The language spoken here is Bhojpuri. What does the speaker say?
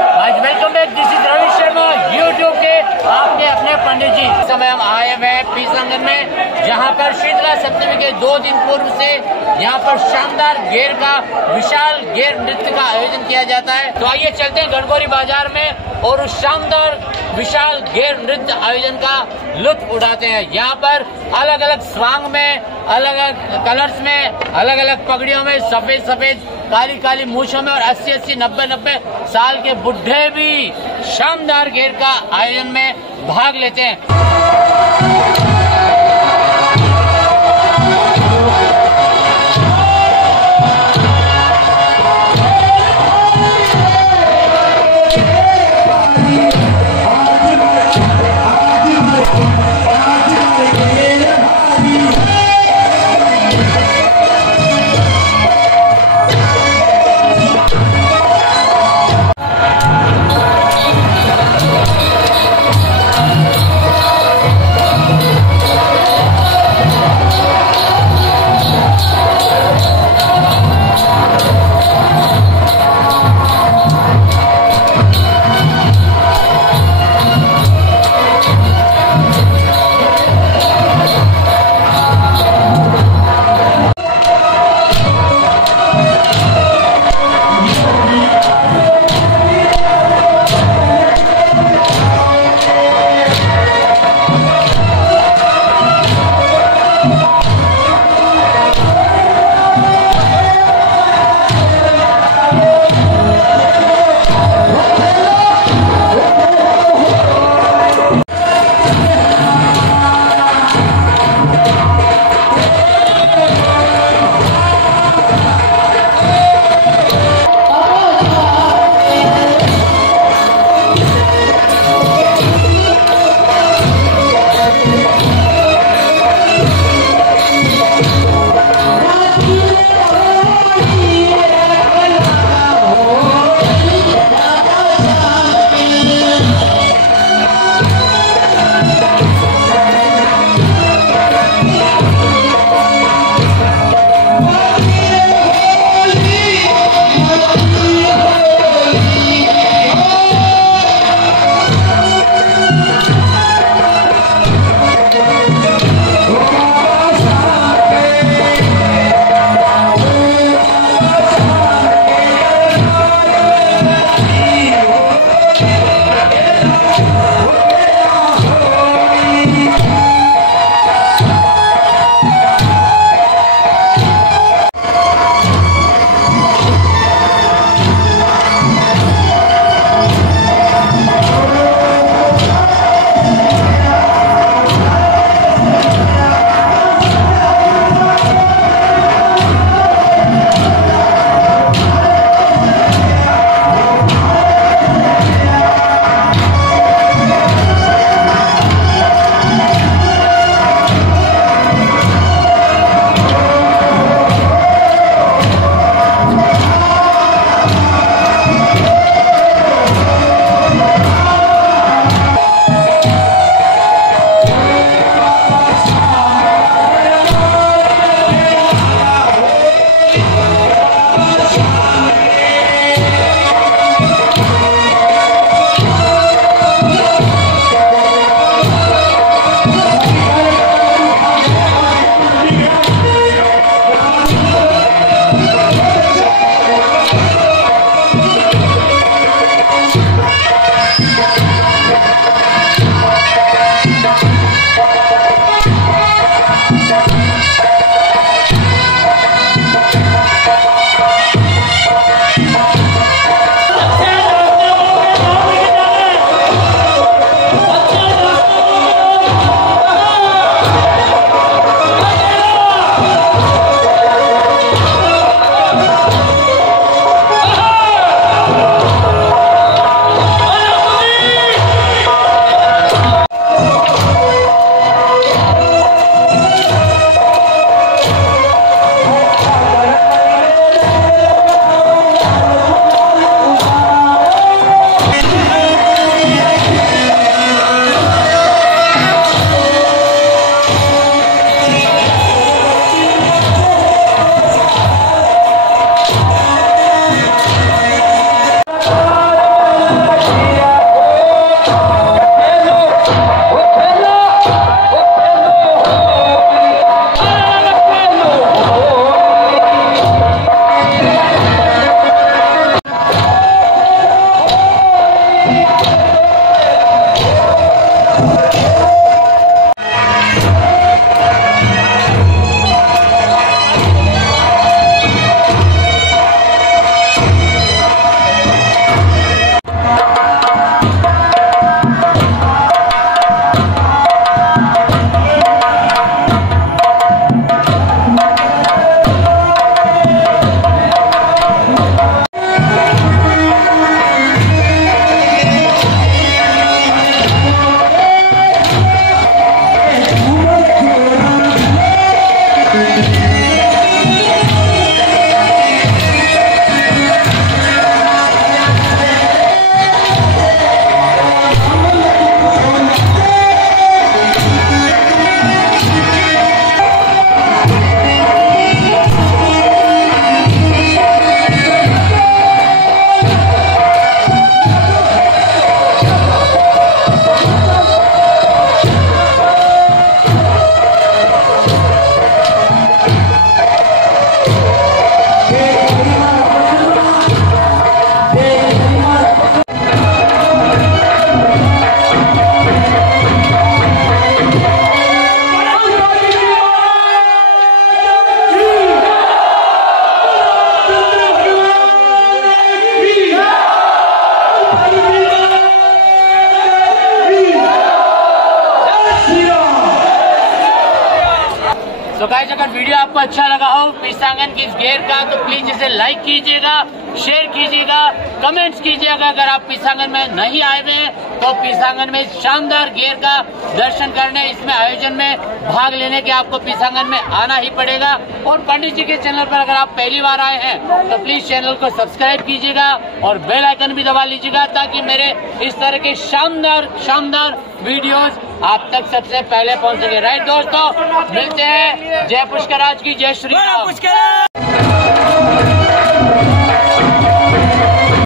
आज welcome bank, this is Ravi Sharma YouTube के आपके अपने पंडित जी। इस समय हम आए हुए हैं पीस आंगन में, जहां पर शीतला सप्तमी के 2 दिन पूर्व से यहाँ पर शानदार घेर का विशाल घेर नृत्य का आयोजन किया जाता है। तो आइए चलते हैं गणगौरी बाजार में और उस शानदार विशाल घेर नृत्य आयोजन का लुत्फ उठाते हैं। यहाँ पर अलग अलग स्वांग में, अलग अलग कलर्स में, अलग अलग पगड़ियों में, सफेद सफेद काली काली मूछों में और 80-80, 90-90 साल के बुढ़े भी शानदार घेर का आयोजन में भाग लेते हैं। तो गाइस, अगर वीडियो आपको अच्छा लगा हो पीसांगन की इस गेर का, तो प्लीज इसे लाइक कीजिएगा, शेयर कीजिएगा, कमेंट्स कीजिएगा। अगर आप पीसांगन में नहीं आए हुए हैं तो पीसांगन में शानदार गेर का दर्शन करने, इसमें आयोजन में भाग लेने के आपको पीसांगन में आना ही पड़ेगा। और पंडित जी के चैनल पर अगर आप पहली बार आए हैं तो प्लीज चैनल को सब्सक्राइब कीजिएगा और बेल आइकन भी दबा लीजिएगा, ताकि मेरे इस तरह के शानदार वीडियोस आप तक सबसे पहले पहुंच सके। राइट दोस्तों, मिलते हैं। जय पुष्कराज की जय श्री राम।